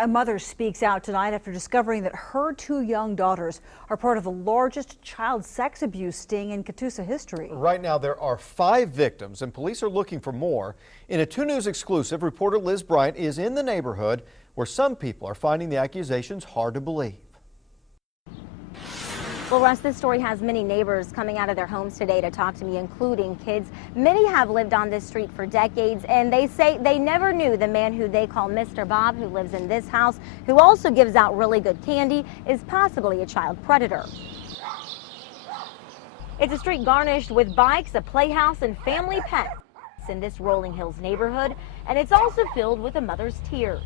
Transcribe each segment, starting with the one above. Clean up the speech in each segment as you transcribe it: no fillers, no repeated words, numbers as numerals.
A mother speaks out tonight after discovering that her two young daughters are part of the largest child sex abuse sting in Catoosa history. Right now, there are 5 victims, and police are looking for more. In a 2 News exclusive, reporter Liz Bryant is in the neighborhood where some people are finding the accusations hard to believe. Well, Russ, this story has many neighbors coming out of their homes today to talk to me, including kids. Many have lived on this street for decades, and they say they never knew the man who they call Mr. Bob, who lives in this house, who also gives out really good candy, is possibly a child predator. It's a street garnished with bikes, a playhouse, and family pets in this Rolling Hills neighborhood, and it's also filled with a mother's tears.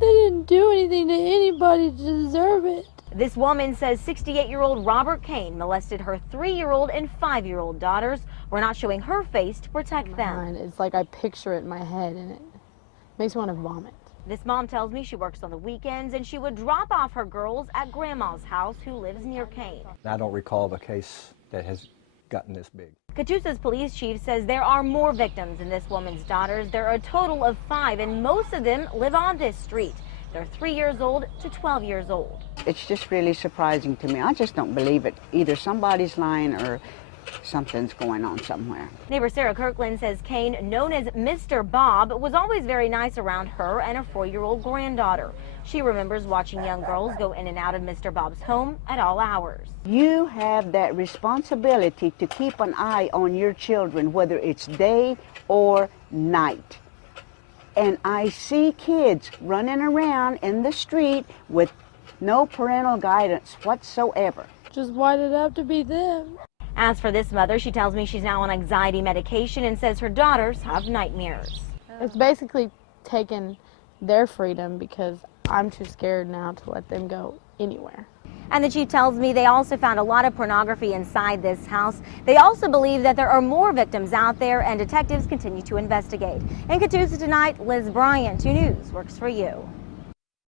They didn't do anything to anybody to deserve it. This woman says 68-year-old Robert Kane molested her 3-year-old and 5-year-old daughters. We're not showing her face to protect them. It's like I picture it in my head and it makes me want to vomit. This mom tells me she works on the weekends and she would drop off her girls at Grandma's house, who lives near Kane. I don't recall of a case that has gotten this big. Catoosa's police chief says there are more victims than this woman's daughters. There are a total of 5, and most of them live on this street. They're 3 years old to 12 years old. It's just really surprising to me. I just don't believe it. Either somebody's lying or something's going on somewhere. Neighbor Sarah Kirkland says Kane, known as Mr. Bob, was always very nice around her and her 4-year-old granddaughter. She remembers watching young girls go in and out of Mr. Bob's home at all hours. You have that responsibility to keep an eye on your children, whether it's day or night. And I see kids running around in the street with no parental guidance whatsoever. Just why did it have to be them? As for this mother, she tells me she's now on anxiety medication and says her daughters have nightmares. It's basically taken their freedom because I'm too scared now to let them go anywhere. And the chief tells me they also found a lot of pornography inside this house. They also believe that there are more victims out there, and detectives continue to investigate. In Catoosa tonight, Liz Bryant, 2 News works for you.